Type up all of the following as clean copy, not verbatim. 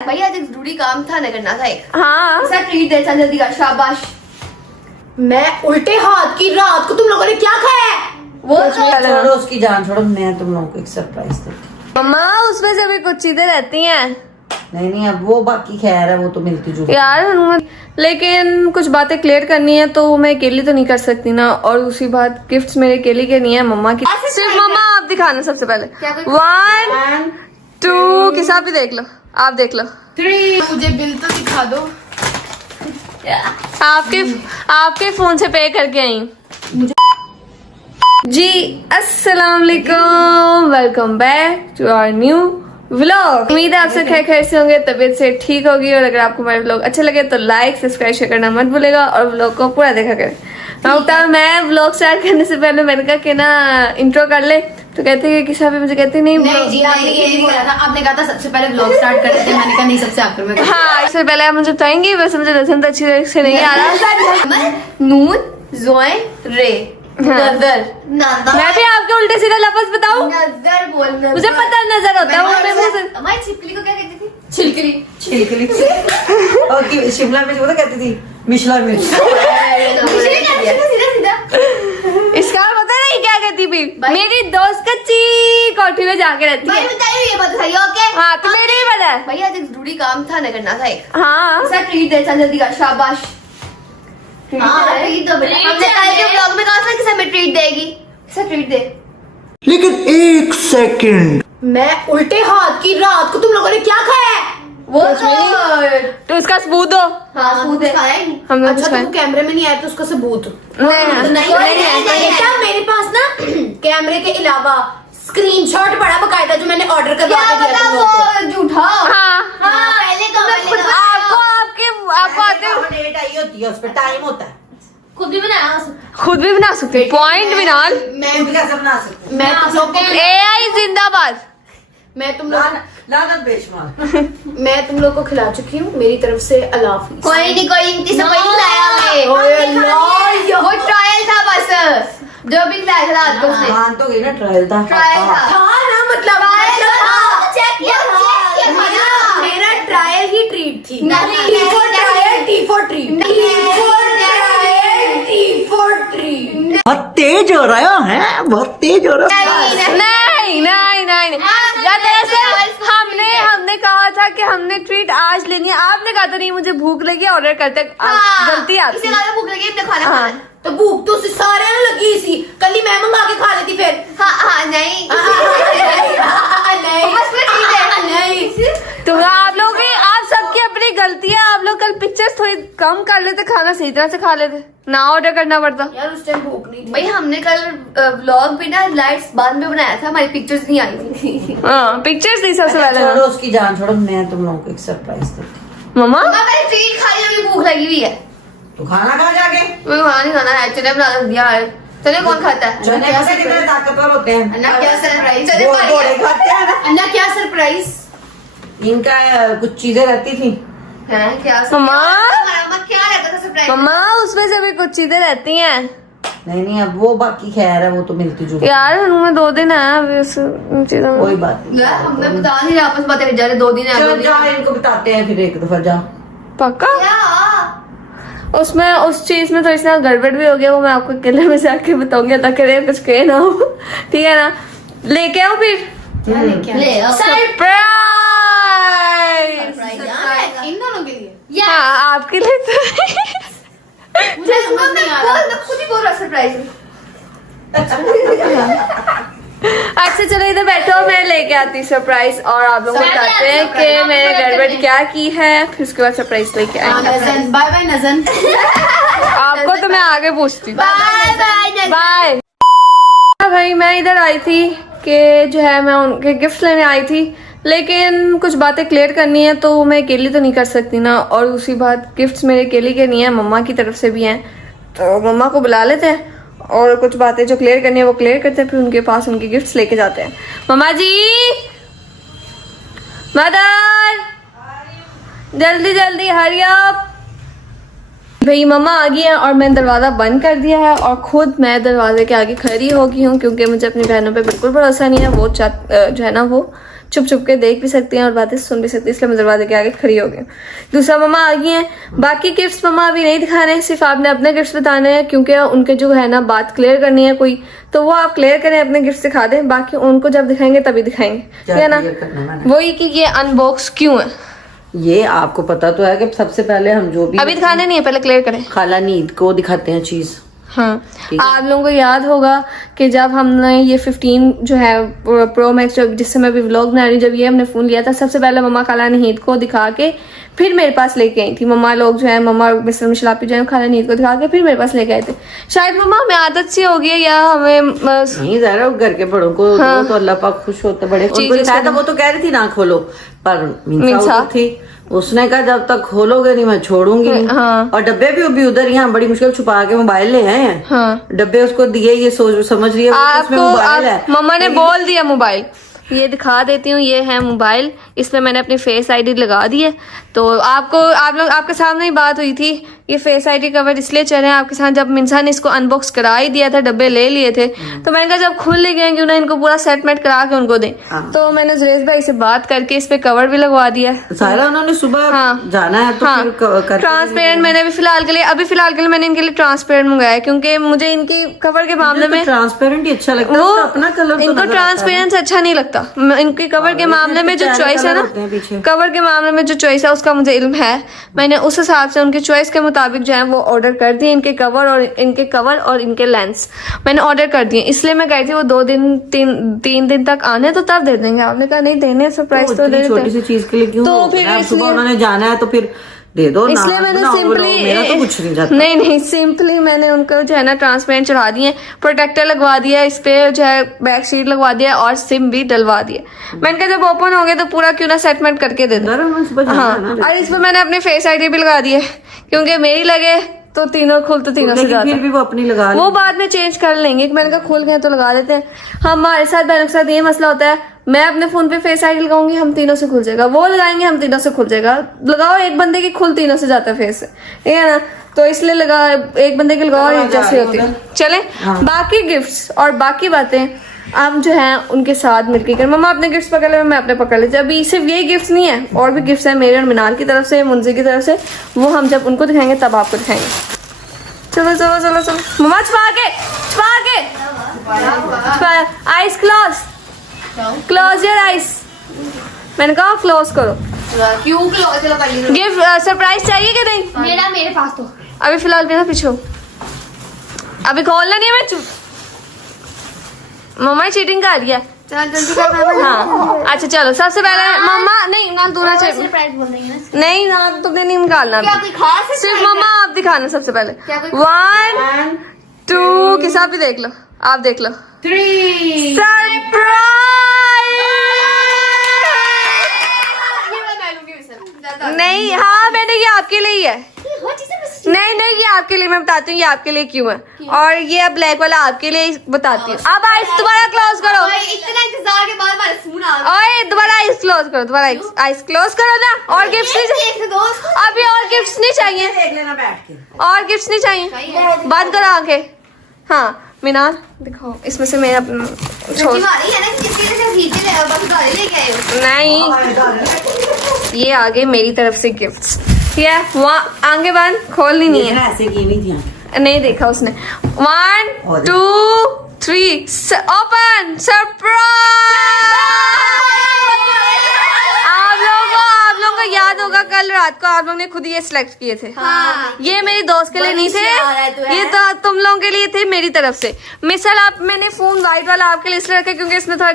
भैया आज एक जरूरी काम था ना, करना था एक। हाँ ऐसा ट्रीट दे, चल जल्दी कर, शाबाश। मैं उल्टे हाथ की रात को तुम लोगों ने क्या खाया है? वो तो छोड़ो उसकी जान छोड़ो, मैं तुम लोगों को एक सरप्राइज देती मम्मा, उसमें से भी कुछ चीजें रहती हैं नहीं अब वो बाकी खैर है, वो तो मिलती जुलती यार, लेकिन कुछ बातें क्लियर करनी है तो मैं अकेली तो नहीं कर सकती ना। और दूसरी बात, गिफ्ट्स मेरे अकेली के नहीं है, मम्मा की। सिर्फ मम्मा आप दिखाना सबसे पहले। 1 2 किसा भी देख लो, आप देख लो। 3 मुझे बिल तो दिखा दो। आपके फोन से पे करके आई जी। अस्सलाम वालेकुम, welcome back to our new vlog. उम्मीद है आप सब खैर से होंगे, तबीयत से ठीक होगी। और अगर आपको हमारे व्लॉग अच्छे लगे तो लाइक सब्सक्राइब शेयर करना मत भूलेगा और व्लॉग को पूरा देखा करें। मैं व्लॉग स्टार्ट करने से पहले मैंने कहा कि ना इंट्रो कर ले, तो कहते हैं कि भी मुझे कहते नहीं जी, आपने ये नहीं बोला था, आपने कहा था सबसे पहले व्लॉग स्टार्ट कर देते हैं। मैंने कहा नहीं, सबसे आखिर में। हाँ, इससे पहले आप मुझे बताएंगे, वैसे मुझे लहसुन तो अच्छी तरह से नहीं आ रहा। नून जोए रे नजर मैं भी आपके उल्टे सीधा लफ्ज बताऊं? नजर बोलना, मुझे पता नजर होता है वो मेरे मुंह से। हमारी छिपकली को क्या कहती थी? छिलकली। छिलकली और की शिमला मिर्च वो तो कहती थी मिशला मिर्च। इसका पता नहीं क्या कहती भी। मेरी दोस्त कच्ची कोठी में जाके रहती है। ये बात सही है, ओके। हाँ, तो मेरे ही पता है। भैया आज एक जरूरी काम था ना, करना था एक। हाँ ऐसा ट्रीट दे, चल जल्दी कर, शाबाश। ट्रीट दो बेटा। हमने कल के व्लॉग में कहा था कि हमें ट्रीट देगी। ऐसा ट्रीट दे। लेकिन 1 सेकंड, मैं उल्टे हाथ की रात को तुम लोगों ने क्या खाया है? वो तो इसका सबूत दो। हाँ, सूद है। खाया ही नहीं। हमने अच्छा, कुछ तुम कैमरे में नहीं आए तो उसका सबूत नहीं बेटा, मेरे पास ना कैमरे के अलावा स्क्रीनशॉट पड़ा बकायदा, जो मैंने ऑर्डर करवा क्या के दिया पता तुम लोगों को। वो झूठा। हाँ, पहले तो आपको आते हो, डेट आई होती है, उस पर टाइम होता है। खुद भी बनाया। खुद भी बना सकते पॉइंट भी नाल। मैं भी कैसे बना सकती हूँ? मैं तुम लोग को AI जिंदाबाद। लानत बेशुमार। मैं तुम लोग को खिला चुकी हूँ, मेरी तरफ से अल्लाह हाफिज़। कोई नहीं, कोई इनकी से कोई खिलाया हमें। वो ट्रायल था बस, जो भी खिलाया था रात को उसने। मान तो गई ना, ट्रायल था। ट्रायल था। हाँ ना, मतलब चेक किया मेरा ट्रायल ही ट्रीट थी। नहीं, T for नहीं, trial, T for treat। नहीं, T for trial, T for treat। बहुत तेज हो रहा है, बहुत तेज हो रहा है। नहीं। या दरअसल हमने कहा था कि हमने ट्रीट आज लेनी है। आपने कहा था नहीं मुझे भूख लगी, ऑर्डर करते। गलती आपकी। इसे ज्यादा भूख लगी, इतने खाना खाना। तो भूख तो सारे ने लगी सी, कल ही मैं मंगा के खा लेती फिर। हाँ, नहीं। नहीं बस फिर ठीक है। नहीं, तो आप सबकी अपनी गलती है। आप लोग कल पिक्चर्स थोड़ी कम कर लेते, खाना सही तरह से खा लेते, ना ऑर्डर करना पड़ता। यार उस टाइम भूख नहीं थी। भाई हमने कल व्लॉग भी ना लाइट्स बाद में बनाया था, हमारी पिक्चर्स नहीं आई थी। हाँ, पिक्चर्स नहीं सबसे पहले। छोड़ो उसकी जान छोड़ो, मैं तुम लोगों को एक सरप्राइज देती मम्मा, पहले ट्रीट खाई, अभी भूख लगी हुई है। तो खाना खा जाके। मुझे खाना नहीं खाना है, चने बना दिया है। चने कौन खाता है? चने पता कितने ताकतवर होते हैं। अन्ना क्या सरप्राइज? चने खा घोड़े लिया। खाते हैं ना। अन्ना क्या सरप्राइज? इनका कुछ चीजें रहती थी। हैं, क्या मम्मा? क्या रहता था सरप्राइज? मम्मा, उसमें से भी कुछ चीजें रहती हैं नहीं अब वो बाकी खैर है, वो तो मिलती जुलती। यार। उनमें 2 दिन है अभी उस चीजों में। कोई बात नहीं। यार हमने बता नहीं, आपस में बातें जा रहे, 2 दिन है, 2 चलो दिन जा, है। इनको बताते हैं फिर एक दफा। जा पक्का? क्या? उसमें उस चीज में थोड़ी सी गड़बड़ भी हो गया, वो मैं आपको अकेले में जाके बताऊंगी, ताकि कुछ कहे ना हो। ठीक है ना? लेके आओ फिर ले आओ। सरप्राइज। इन दोनों के लिए हाँ, आपके लिए तो मुझे समझ नहीं आ रहा। खुद ही बोल रहा सरप्राइज। अच्छा चलो इधर बैठो, मैं लेके आती सरप्राइज और आप लोगों को बताते हैं कि मैंने गड़बड़ क्या की है, फिर उसके बाद सरप्राइज लेके आएंगे। नजन, बाय बाय नजन। आपको तो मैं आगे पूछती हूँ। Bye bye. बाय। भाई मैं इधर आई थी कि जो है मैं उनके गिफ्ट लेने आई थी, लेकिन कुछ बातें क्लियर करनी है तो मैं अकेली तो नहीं कर सकती ना। और दूसरी बात, गिफ्ट्स मेरे अकेली के नहीं है, मम्मा की तरफ से भी हैं। तो मम्मा को बुला लेते हैं और कुछ बातें जो क्लियर करनी है वो क्लियर करते हैं, फिर उनके पास उनके गिफ्ट्स लेके जाते हैं। मम्मा जी, मदर, जल्दी जल्दी हरी अप। भाई मम्मा आ गई है और मैंने दरवाज़ा बंद कर दिया है और खुद मैं दरवाजे के आगे खड़ी हो गई हूँ, क्योंकि मुझे अपनी बहनों पे बिल्कुल भरोसा नहीं है। वो जो है ना, वो छुप छुप के देख भी सकती हैं और बातें सुन भी सकती हैं, इसलिए मैं दरवाजे के आगे खड़ी हो गई हूँ। दूसरा मम्मा आ गई हैं, बाकी गिफ्ट्स मम्मा अभी नहीं दिखा रहे हैं, सिर्फ आपने अपने गिफ्ट्स बताने हैं क्योंकि उनके जो है ना बात क्लियर करनी है कोई, तो वो आप क्लियर करें, अपने गिफ्ट्स दिखा दें, बाकी उनको जब दिखाएंगे तभी दिखाएंगे, ठीक है ना। clear करना मैंने? वही कि ये अनबॉक्स क्यों है, ये आपको पता तो है कि सबसे पहले हम जो भी अभी दिखाने नहीं है, पहले क्लियर करें। खाला नींद को दिखाते हैं चीज। हाँ, आप लोगों को याद होगा कि जब हमने ये 15 जो है प्रो मैक्स जिससे मैं अभी व्लॉग बना रही हूँ, जब ये हमने फोन लिया था, सबसे पहले मम्मा खाला नींद को दिखा के फिर मेरे पास लेके आई थी। मम्मा लोग जो है, मम्मा मिस्टर मिशलापी जो है खाला नींद को दिखा के फिर मेरे पास लेके आए थे। शायद मम्मा हमें आदत सी हो गई है या हमें नहीं जरा घर के बड़ों को हाँ। तो अल्लाह पाक खुश होते बड़े। चीज़ उनको दिखाया था, उसको- वो तो कह रही थी ना खोलो, पर मिंसा। मिंसा उधर थी, उसने कहा जब तक खोलोगे नहीं मैं छोड़ूंगी नहीं। हाँ। और डब्बे भी उधर यहाँ बड़ी मुश्किल छुपा के मोबाइल ले आए हैं। हाँ। डब्बे उसको दिए, ये सोच समझ रही है वो कि उसमें आपको मोबाइल है। मम्मा ने बोल दिया मोबाइल, ये दिखा देती हूँ, ये है मोबाइल, इसमें मैंने अपनी फेस आईडी लगा दी है। तो आपके सामने ही बात हुई थी, ये फेस आईडी कवर इसलिए चल रहे हैं आपके साथ। जब मिंसा ने इसको अनबॉक्स करा ही दिया था, डब्बे ले लिए थे, तो मैंने कहा जब खुल ले गए क्यों ना इनको पूरा सेटमेंट करा के उनको दें। तो मैंने जुरेश भाई से बात करके इस पे कवर भी लगवा दिया है। सारा उन्होंने सुबह हाँ। जाना है तो हाँ, फिर ट्रांसपेरेंट मैंने अभी फिलहाल के लिए मैंने इनके लिए ट्रांसपेरेंट मंगाया है, क्योंकि मुझे इनकी कवर के मामले में ट्रांसपेरेंट ही अच्छा लगता है, वो उसका अपना कलर तो इनको नजर आता है। ट्रांसपेरेंट अच्छा नहीं लगता। इनकी कवर के मामले में जो चार चॉइस है कलर होते हैं ना, पीछे। कवर के मामले में जो चॉइस है उसका मुझे इल्म है। मैंने उस हिसाब से उनकी चॉइस के मुताबिक जो है वो ऑर्डर कर दिए, इनके कवर और इनके लेंस मैंने ऑर्डर कर दिए। इसलिए मैं कही थी वो 3 दिन तक आने तो तब दे देंगे। आपने कहा नहीं देने, सरप्राइज तो दे छोटी देते सी चीज के लिए क्यों तो रोकना फिर है? इसलिए- सुबह उन्होंने जाना है तो फिर दे दो ना, इसलिए मैंने ना, सिंपली मेरा तो कुछ नहीं जाता। नहीं सिंपली मैंने उनको जो है ना ट्रांसपेरेंट चढ़ा दिए, प्रोटेक्टर लगवा दिया, इस पे जो है बैक शीट लगवा दिया और सिम भी डलवा दिए। मैंने कहा जब ओपन हो गए तो पूरा क्यों ना सेटमेंट करके दे दो। जरा मैं सुबह जाना हाँ, है ना, और इस पे मैंने अपनी फेस आईडी भी लगा दी है, क्योंकि मेरी लगे तो तीनों खुल तो तीनों से लेकिन जाता फिर भी वो अपनी लगा वो बाद में चेंज कर लेंगे। मैंने कहा खुल गए तो लगा देते हैं। हमारे साथ बहनों के साथ ये मसला होता है, मैं अपने फोन पे फेस आईडी लगाऊंगी, हम तीनों से खुल जाएगा, वो लगाएंगे हम तीनों से खुल जाएगा। लगाओ एक बंदे की खुल तीनों से जाता है फेस से, ठीक है ना। तो इसलिए लगा एक बंदे की लगाओ और एक जैसे होती है। चले बाकी गिफ्ट्स और बाकी बातें आप जो है उनके साथ मिलकर करें। मम्मा अपने गिफ्ट्स पकड़ ले, मैं अपने पकड़ लेती। अभी सिर्फ ये गिफ्ट्स नहीं है, और भी गिफ्ट्स हैं मेरे और मिनाल की तरफ से, मुंजी की तरफ से। वो हम जब उनको दिखाएंगे तब आपको दिखाएंगे। चलो चलो चलो चलो मम्मा छुपा के आइस क्लोज योर आइस। मैंने कहा क्लोज करो। क्यों क्लोज? चलो कर ली। गिफ्ट सरप्राइज चाहिए कि नहीं? मेरे पास तो अभी फिलहाल मेरा पीछे हो। अभी खोलना नहीं है, मैं चुप। मम्मा चीटिंग कर रही है। चल जल्दी कर। हाँ अच्छा चलो, सबसे पहले मम्मा नहीं ना दूना चाहिए, सरप्राइज बोल रही है ना। नहीं ना तुमने नहीं निकालना क्या कोई खास surprise सिर्फ है? मम्मा आप दिखाना सबसे पहले। क्या कोई 1 2 के साथ भी देख लो, आप देख लो। 3 सरप्राइज नहीं, हाँ मैंने ये आपके लिए ही है। नहीं ये आपके लिए, मैं बताती हूँ ये आपके लिए क्यों है। और ये अब ब्लैक वाला आपके लिए बताती हूँ। अब आइस दोबारा क्लोज करो। इतना इंतजार के बाद हमारा फोन आ गया। ओए दोबारा आइस क्लोज करो, दोबारा आइस क्लोज करो ना। और गिफ्ट्स नहीं चाहिए एक से दो अभी, और गिफ्ट्स नहीं चाहिए, देख लेना बैठ के। और गिफ्ट्स नहीं चाहिए। बंद करो आंखें। हाँ मीनार दिखाओ, इसमें से मेरा छोड़ दिवाली है ना, इसके लिए सिर्फ खींचे ले बस गाड़ी लेके आए हो। नहीं, ये आगे मेरी तरफ से गिफ्ट्स। ये वहाँ आगे बंद खोलनी नहीं है। ऐसे की नहीं थी, नहीं देखा उसने। 1 2 3 ओपन सरप्राइज। आप लोगों को याद होगा कल रात को आप लोगों ने खुद ये सिलेक्ट किए थे। हाँ। ये मेरी दोस्त के लिए नहीं थे, ये तो तुम लोगों के लिए थे मेरी तरफ से। मिसल आप मैंने फोन व्हाइट वाला आपके लिए इसलिए रखा क्योंकि इसमें थोड़ा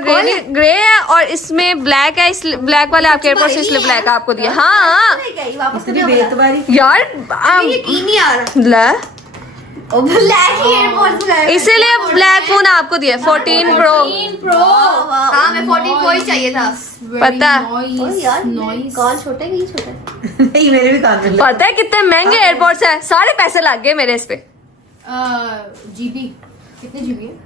ग्रे है और इसमें ब्लैक है, इसलिए ब्लैक वाले आपके एयरपोर्ट से इसलिए ब्लैक आपको दिया। हाँ वापस इतनी बेतबारी। यार यकीन नहीं आ रहा। ला ब्लैक एयरपोर्ट्स इसीलिए ब्लैक फोन आपको दिया 14 प्रो। हाँ मैं 14 को ही चाहिए था। पता यार कॉल छोटे नहीं छोटे। नहीं मेरे भी कान में पता है कितने महंगे एयरपोर्ट्स हैं, सारे पैसे लग गए मेरे इस पे। जीबी कितने जीबी है?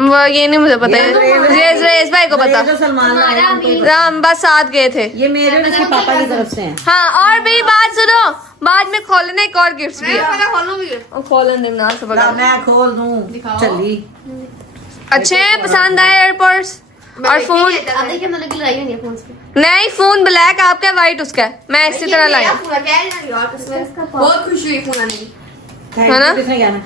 वो ये नहीं मुझे पता है, रेस भाई को पता। जो सलमान लाए हैं, उनको- हम बस साथ गए थे। ये मेरे और इसके पापा की तरफ से हैं। हाँ और मेरी बात सुनो, बाद में खोलने एक और गिफ्ट भी है। खोलूंगी। खोलन दे से ला, मैं खोल दूं। चली अच्छे हैं, पसंद आए एयरपोर्ट्स। और फोन अब देखिए मैंने की लड़ाई होनी है फोन पे। नहीं, फोन ब्लैक आपका, व्हाइट उसका है। मैं इसी तरह लाई मेरा पूरा क्या है ना यार, किस्मत बहुत खुश हुई फोन आने की। है ना? किसने कहना?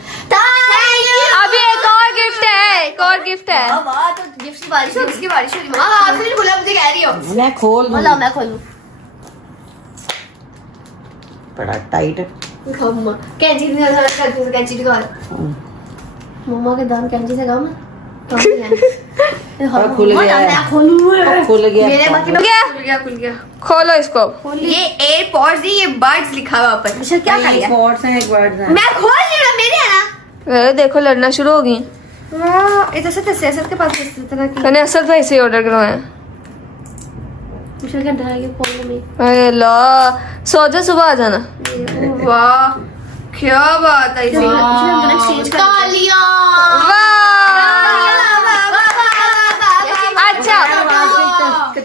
अभी एक और गिफ्ट है, एक और गिफ्ट है। वाह तो गिफ्ट की बारिश हो, किसकी बारिश हो रही है? मां आपने नहीं बोला, मुझे कह रही हो। मैं खोल दूँ। बोला मैं खोलूं। बड़ा टाइट। दिखाओ मम्मा, कैंची से नजर करके कैंची दिखा। मम्मा के दाम कैंची से कम है। और खुल गया है। मैं खोलूं। खुल गया। मेरे बाकी खुल गया? खुल गया। खोलो इसको। ये एयरपॉड्स नहीं, ये बड्स लिखा हुआ ऊपर। अच्छा क्या कर लिया? Sports हैं, एक words हैं। मैं खोल नहीं रहा, मेरे है ना। अरे देखो लड़ना शुरू हो गई। वाह इधर से तस्वीर के पास इस तरह की। मैंने असल में इसे ऑर्डर करवाया। मुझे क्या डर है खोलने में। अरे ला, सो जा, सुबह आ जाना। वाह क्या बात है। तालियां। अच्छा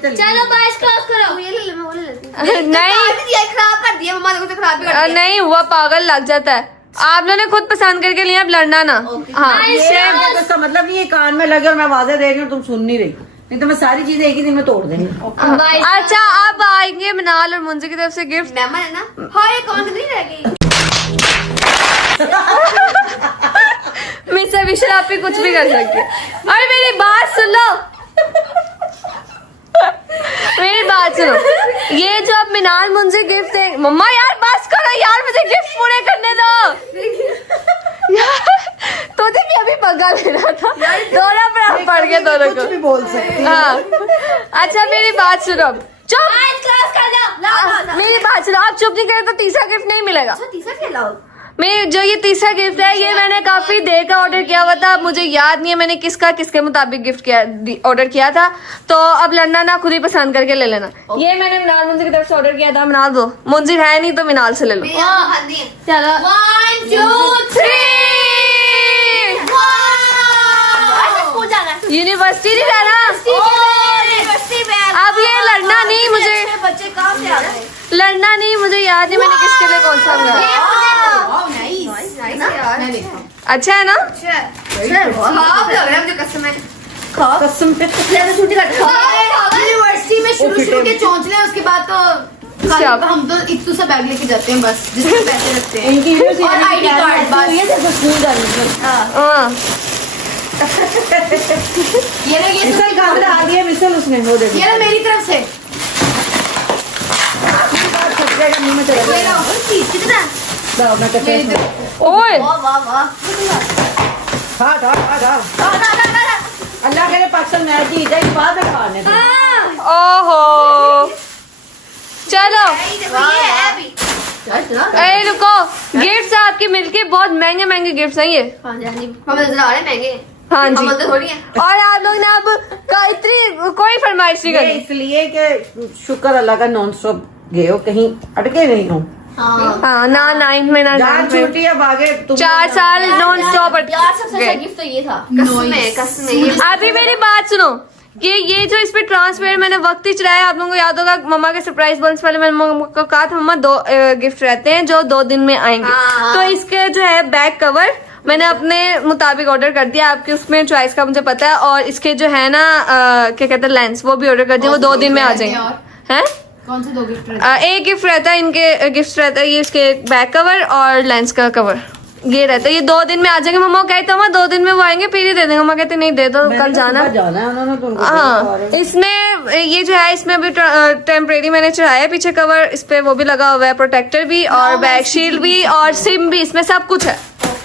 चलो बाइस क्रॉस करो। ये ले ले, मैं वो ले लेती हूं। नहीं खराब कर दिया मम्मा ने, खराब भी कर दिया। नहीं हुआ, पागल लग जाता है। आप लोगों ने खुद पसंद करके लिया, अब लड़ना ना। हाँ ये इसका मतलब नहीं, ये कान में लगे और मैं आवाजें दे रही हूँ, तुम सुन नहीं रही। नहीं तो मैं सारी चीजें एक ही दिन में तोड़ देंगी। अच्छा अब आएंगे मिनाल और मुंजी की तरफ से गिफ्ट। मेहमान है ना। हाँ ये कौन सी नहीं रह गई। मिस्टर विशल आप भी कुछ भी कर सकते हैं। अरे मेरी बात सुन लो, मेरी बात सुनो। ये जो अब मिनाल मुंजी गिफ्ट दे, मम्मा यार बस करो यार, मुझे गिफ्ट पूरे करने दो यार। तो देखिए अभी बगा लेना था, दोनों पर पड़ गए दोनों कुछ को। भी बोल सकती है। हाँ अच्छा मेरी बात सुनो, चुप। मेरी बात सुनो, आप चुप नहीं करें तो तीसरा गिफ्ट नहीं मिलेगा। तीसरा क्या लाओ? मैं जो ये तीसरा गिफ्ट है, ये मैंने काफी देर का ऑर्डर किया हुआ था। अब मुझे याद नहीं है मैंने किसके मुताबिक गिफ्ट किया, ऑर्डर किया था। तो अब लड़ना ना, खुद ही पसंद करके ले लेना। ये मैंने मिनाल मुंजी की तरफ से ऑर्डर किया था। मिनाल दो, मुंजी है नहीं तो मिनाल से ले लो। चलो 1 2 3। यूनिवर्सिटी नहीं जाना। अब ये लड़ना नहीं, मुझे बच्चे कहाँ से आ गए? लड़ना नहीं, मुझे याद नहीं मैंने किसके लिए कौन सा मंगाया। अच्छा है ना? कसम पे यूनिवर्सिटी में शुरू के चौंचले, उसके बाद तो हम तो इतू सा बैग लेके जाते हैं बस, जिसमें पैसे रखते हैं। इनकी और आईडी कार्ड बस। ये तो स्कूल जाने हाँ ये ना, ये मिसल कहाँ से आ दिया? मिसल उसने वो देखो। ये ना मेरी तरफ से। मुंह में चला ये गया। ना, कितना? लाओ, मैं कहते मेरी हैं। तरफ। ओए वाह वाह वाह। खा खा खा खा। अल्लाह करे पाकिस्तान मैच जीत जाए, बाद में खाने दो। ओहो चलो ये है अभी। ए रुको, गिफ्ट्स आपके मिलके बहुत महंगे महंगे गिफ्ट्स हैं ये। हाँ जी हमें नजर आ रहे हैं महंगे। हाँ जी। हम तो थोड़ी हैं। और आप लोग ने अब इतनी कोई फरमाइश नहीं ये करी। इसलिए कि शुक्र अल्लाह का नॉन स्टॉप गए हो, कहीं अटके नहीं हो। हाँ ना 9th में ना जान 10th में, छूटी अब आगे तुम 4 साल नॉन स्टॉप यार सबसे अच्छा गिफ्ट तो ये था। कसम में। अभी मेरी बात सुनो, ये जो इस पे ट्रांसपेरेंट मैंने वक्त ही चलाया, आप लोगों को याद होगा मम्मा के सरप्राइज बॉक्स वाले मैंने मम्मा को कहा था मम्मा 2 गिफ्ट रहते हैं जो 2 दिन में आएंगे। तो इसके जो है बैक कवर मैंने अपने मुताबिक ऑर्डर कर दिया, आपके उसमें चॉइस का मुझे पता है। और इसके जो है ना क्या कहते हैं लेंस, वो भी ऑर्डर कर दिया, वो 2 दिन में आ जाएंगे। हैं कौन से 2 गिफ्ट? एक गिफ्ट रहता है, इनके गिफ्ट रहता है ये इसके बैक कवर और लेंस का कवर, ये रहता है। ये 2 दिन में आ जाएंगे। मम्मा कहते हैं 2 दिन में वो आएंगे फिर ही दे देंगे। मम्मा कहते नहीं दे दो, कल जाना है उन्होंने तो उनको हाँ। इसमें ये जो है, इसमें अभी टेम्परेरी मैंने चढ़ाया है पीछे कवर, इस पे वो भी लगा हुआ है, प्रोटेक्टर भी और बैक शील्ड भी और सिम भी, इसमें सब कुछ है,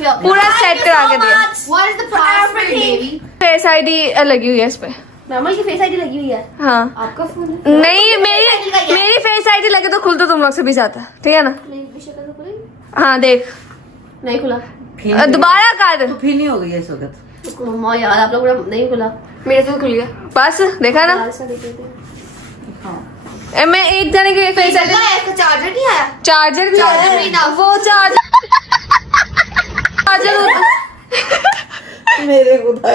पूरा सेट करा के दिया। What is the password, baby? Face ID लगी हुई है इस पे। मामा की फेस आईडी लगी हुई है। हाँ आपका फोन है? नहीं, मेरी फेस आईडी लगे तो खुल तो तुम लोग से भी जाता, ठीक है ना? नहीं शक्ल तो खुली हाँ देख, नहीं खुला। दोबारा कर। तो फिर नहीं हो गई इस वक्त। मम्मा यार आप लोग नहीं खुला, मेरे से खुल गया। बस देखा ना, ऐसा देख लेते हैं। मैं एक जने की फेस आईडी, इसका चार्जर नहीं आया। चार्जर भी चार्जर भी ना। वो चार्जर मेरे खुदा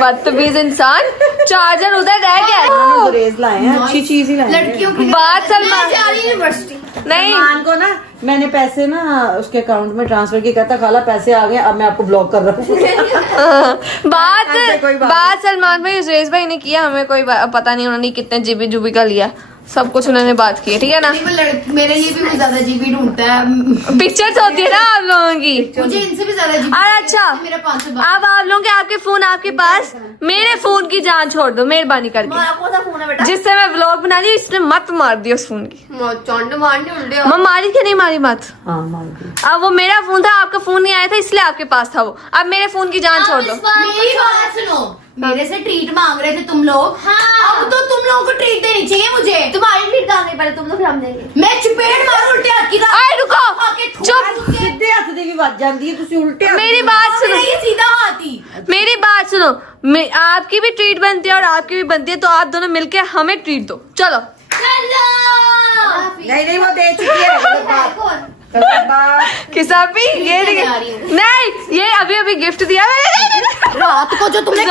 बदतमीज इंसान, चार्जर उधर रह गया। गुरेज लाए हैं, अच्छी चीज ही लाए हैं। लड़कियों की बात सलमान यूनिवर्सिटी नहीं सलमान को ना मैंने पैसे ना उसके अकाउंट में ट्रांसफर किया, कहता खाला पैसे आ गए, अब मैं आपको ब्लॉक कर रहा हूँ। बात सलमान भाई सुरेश भाई ने किया, हमें कोई पता नहीं उन्होंने कितने जीबी जूबी का लिया, सब कुछ उन्होंने बात की है, ठीक है ना। नहीं, वो मेरे लिए भी वो ज्यादा जीबी ढूंढता है। पिक्चर्स होती है ना आप लोगों की। मुझे इनसे भी ज्यादा जीबी। अरे अच्छा, मेरा 500 अब आप लोगों के आपके फोन आपके पास, मेरे फोन की जान छोड़ दो मेहरबानी करके। जिससे मैं व्लॉग बना रही हूँ इसने मत मार दी उस फोन की। चौंड मारने उल्टे मैं मारी कि नहीं मारी मत। हाँ मान दी। अब वो मेरा फोन था, आपका फोन नहीं आया था इसलिए आपके पास था वो। अब मेरे फोन की जान छोड़ दो। मेरी बात सुनो, मेरे से ट्रीट मांग रहे थे तुम लोग। हाँ। अब तो तुम लोगों को ट्रीट देनी चाहिए मुझे। तुम्हारी ट्रीट कहाँ गई, पहले तुम लोग फिर हम देंगे। मैं चपेट मार उल्टे हाथ की। आए रुको, चुप। सीधे हाथ की बात जानती है, तुसी उल्टे हाथ मेरी की बात सुनो, ये सीधा हाथ ही। मेरी बात सुनो, आपकी भी ट्रीट बनती है और आपकी भी बनती है, तो आप दोनों मिलके हमें ट्रीट दो। चलो नहीं वो दे चुकी है। किसापी ये नहीं, ये अभी अभी गिफ्ट दिया मैंने। रात को जो तुमने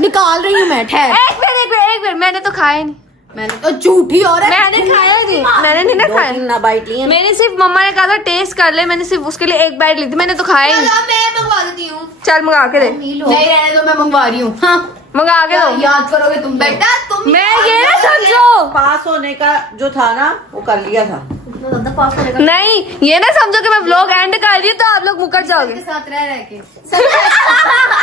निकाल रही हूँ मैं। ठहर, एक मिनट, मैंने तो खाया नहीं। मैंने तो झूठी और मैंने खाया नहीं, मैंने नहीं ना खाया। ना बाइट ली है। मैंने सिर्फ मम्मा ने कहा था टेस्ट कर ले, मैंने सिर्फ उसके लिए एक बाइट ली थी, मैंने तो खाया ही नहीं। मैं मंगवा देती हूँ। चल मंगा के दे, नहीं रहने दो, मैं मंगवा रही हूँ। हाँ मंगा के दो। याद करोगे तुम बेटा तुम मैं ये ना समझो, पास होने का जो था ना वो कर लिया था। नहीं ये ना समझो कि मैं व्लॉग एंड कर रही हूँ तो आप लोग मुकर जाओगे। के साथ रह के।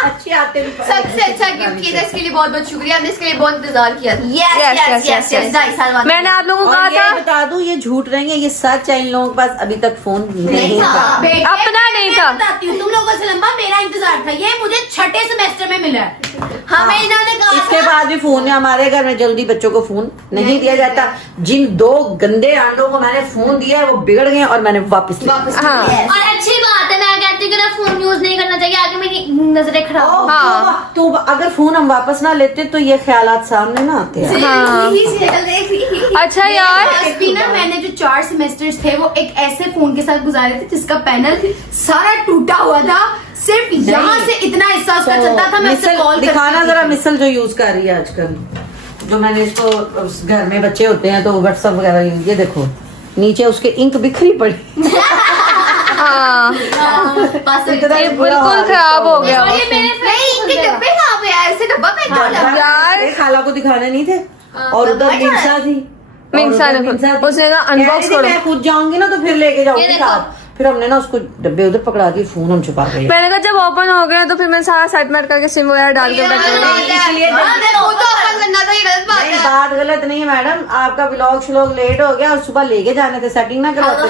अच्छी आते भी सबसे अच्छा गिफ्ट किया था, इसके लिए बहुत बहुत शुक्रिया। हमने इसके लिए बहुत इंतजार किया था। Yes. 2.5 साल बाद। मैंने आप लोगों को कहा और ये था बता दूं, ये झूठ रहेंगे, ये सच है, इन लोगों के पास अभी तक फोन नहीं था। बेटे, अपना नहीं मैं था। बताती हूँ तुम लोगों से लंबा मेरा इंतजार था। ये मुझे छठे सेमेस्टर में मिला है। हमें इन्होंने कहा इसके बाद भी फोन है हमारे घर में, जल्दी बच्चों को फोन नहीं दिया जाता। जिन 2 गंदे आंडों को मैंने फोन दिया है वो बिगड़ गए और मैंने वापस लिया। हाँ और अच्छी बात है, मैं कहती हूँ कि ना फोन यूज नहीं करना चाहिए, आगे मेरी नजरें खराब हो। हाँ। तो अगर फोन हम वापस ना लेते तो ये ख्यालात सामने ना आते हैं। हाँ। अच्छा यार, आज भी ना मैंने जो 4 सेमेस्टर्स थे वो एक ऐसे फोन के साथ गुजारे थे जिसका पैनल सारा टूटा हुआ था। सिर्फ यहाँ से इतना हिस्सा उसका चलता था। मैं उससे कॉल दिखाना जरा मिसल जो यूज कर रही है आजकल, जो मैंने इसको घर में बच्चे होते हैं तो व्हाट्सएप वगैरह, ये देखो नीचे उसके इंक बिखरी पड़ी। हाँ ये बिल्कुल खराब हो गया। और ये मेरे इनके डब्बे कहाँ पे यार, ऐसे डब्बा फेंक दो। यार ये खाला को दिखाने नहीं थे और उधर मिंसा थी। मिंसा ने उसने कहा अनबॉक्स करो। मैं खुद जाऊंगी ना तो फिर लेके जाऊंगी देखो। साथ। फिर हमने ना उसको डब्बे उधर पकड़ा दिए, फोन हम छुपा गए। मैंने कहा जब ओपन हो गया तो फिर मैं सारा सेट मेट करके सिम वगैरह डाल के रख दूंगी। इसलिए वो तो अपन करना था, ये गलत बात नहीं, है। बात गलत नहीं है मैडम, आपका व्लॉग श्लॉग लेट हो गया और सुबह लेके जाने थे, सेटिंग ना करवाते।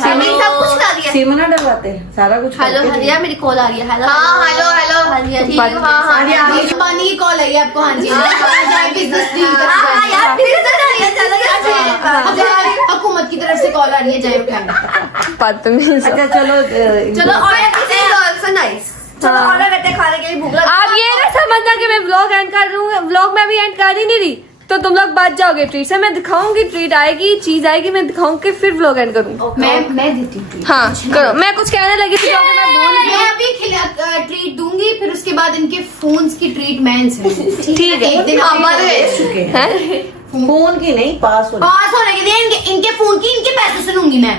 हमने सब कुछ करा दिया। सिम ना डलवाते, सारा कुछ हेलो करके हरिया, मेरी कॉल आ रही है। हेलो हाँ हेलो हरिया ठीक है। हाँ हाँ अंबानी की कॉल आई है आपको। हाँ जी, बिजनेस डील हाँ यार business आ रही है, चलो यार। हुकूमत की तरफ से कॉल आ रही है, जय उठाए। बदतमीज। अच्छा चलो चलो ऑर्डर नाइस। चलो ऑर्डर करते हैं, खाने के लिए भूख लगी। आप ये ना समझना कि मैं व्लॉग एंड कर रही हूँ, व्लॉग में भी एंड कर ही नहीं रही तो तुम लोग बच जाओगे ट्रीट से। मैं दिखाऊंगी, ट्रीट आएगी, चीज आएगी, मैं दिखाऊंगी, फिर व्लॉग एंड करूंगी। मैं देती हूँ treat। हाँ करो, मैं कुछ कहने लगी थी जो कि मैं भूल गई। मैं अभी ट्रीट दूंगी, फिर उसके बाद इनके फोन्स की ट्रीटमेंट है। ठीक है। एक दिन चुके हैं हैं? फोन की नहीं, पास होने पास होने के लिए इनके फोन की इनके पैसे से लूंगी मैं।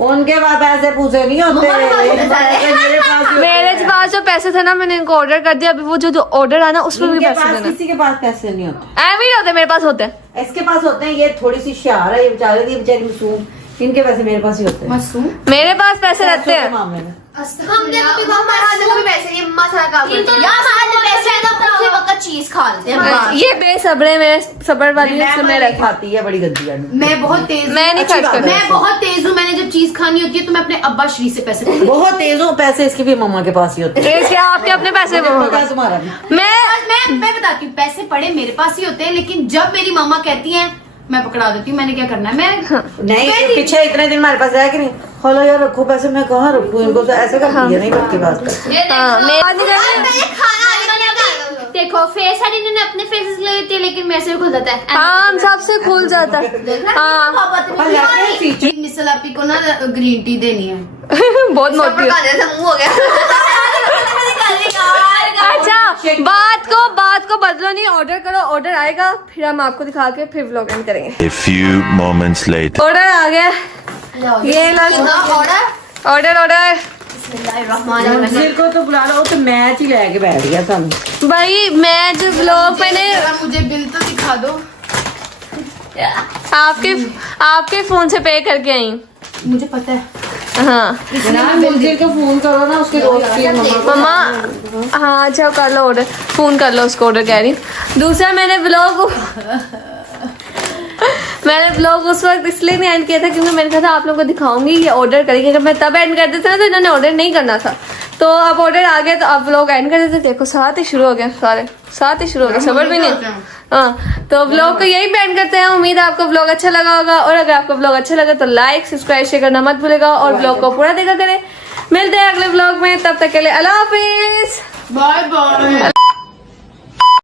उनके पास पैसे पूछे नहीं होते, मेरे पास ही होते मेरे हैं। पास जो पैसे थे ना मैंने इनको ऑर्डर कर दिया, अभी वो जो ऑर्डर आना उसमें भी इनके पैसे पास देना। किसी के पास पैसे नहीं होते, एम ही होते, मेरे पास होते हैं। इसके पास होते हैं। ये थोड़ी सी शार है, ये बेचारे की बेचारी मासूम, इनके पैसे मेरे पास ही होते हैं। मासूम मेरे पास पैसे रहते पैसों के हैं। मामले में हमने कभी हमारे कभी पैसे नहीं, अम्मा सारा काम करती है। यार हमारे पैसे है ना, उसी वक्त चीज खा लेते हैं बस। ये बेसब्रे, मेरे सबर वाली है, इसलिए मैं नहीं रखी। खाती है, बड़ी गंदी है। मैं बहुत तेज हूँ। मैं नहीं अच्छी खर्च बात करती। मैं बहुत तेज हूँ। मैंने जब चीज खानी होती है तो मैं अपने अब्बा श्री से पैसे लेती हूँ। बहुत तेज हो, पैसे इसके भी मम्मा के पास ही होते हैं। इसके आपके अपने पैसे मुझे वो पता है तुम्हारा भी। मैं बताती हूँ, पैसे पड़े मेरे पास ही होते हैं, लेकिन जब मेरी मामा कहती है मैं पकड़ा देती हूँ। मैंने क्या करना है, मैं नहीं पीछे इतने दिन हमारे पास है कि नहीं, खोलो यार रखो पैसे, मैं कहाँ रखूँ इनको, तो ऐसे करती है नहीं सबके पास पैसे। हाँ देखो फेस है, इन्होंने अपने फेसेस लेते हैं लेकिन मेरे से खुल जाता है। हाँ हम सबसे खुल जाता है। हाँ मिसल आपी को ना ग्रीन टी देनी है। बहुत मोटी है। मुंह हो गया। अच्छा बात को बदलो नहीं, ऑर्डर करो, ऑर्डर आएगा फिर हम आपको दिखा के फिर व्लॉग एंड करेंगे। A few moments later. Order आ गया, ये ऑर्डर मंजिल को तो बुला लो, तो मैच ही लेके बैठ गया था। भाई मैं जो व्लॉग मैंने मुझे बिल तो दिखा दो। आपके फोन से पे करके आई। मुझे पता है। हाँ मंजिल को फोन करो ना, उसके दोस्त की मम्मा। हाँ अच्छा कर लो ऑर्डर, फोन कर लो उसको, ऑर्डर कह रही हूँ। दूसरा मैंने व्लॉग उस वक्त इसलिए नहीं एंड किया था क्योंकि मैंने कहा था आप लोगों को दिखाऊंगी ये ऑर्डर करेंगे। अगर मैं तब एंड कर देता ना तो इन्होंने ऑर्डर नहीं करना था। तो अब ऑर्डर आ गया तो अब व्लॉग एंड कर देते। देखो साथ ही शुरू हो गया, साथ ही शुरू हो गया, सबर भी नहीं। हाँ तो व्लॉग को यही एंड करते हैं। उम्मीद है आपको व्लॉग अच्छा लगा होगा, और अगर आपको व्लॉग अच्छा लगा तो लाइक सब्सक्राइब शेयर करना मत भूलेगा, और व्लॉग को पूरा देखा करें। मिलते हैं अगले व्लॉग में, तब तक के लिए अल्लाह हाफिज, बाय बाय।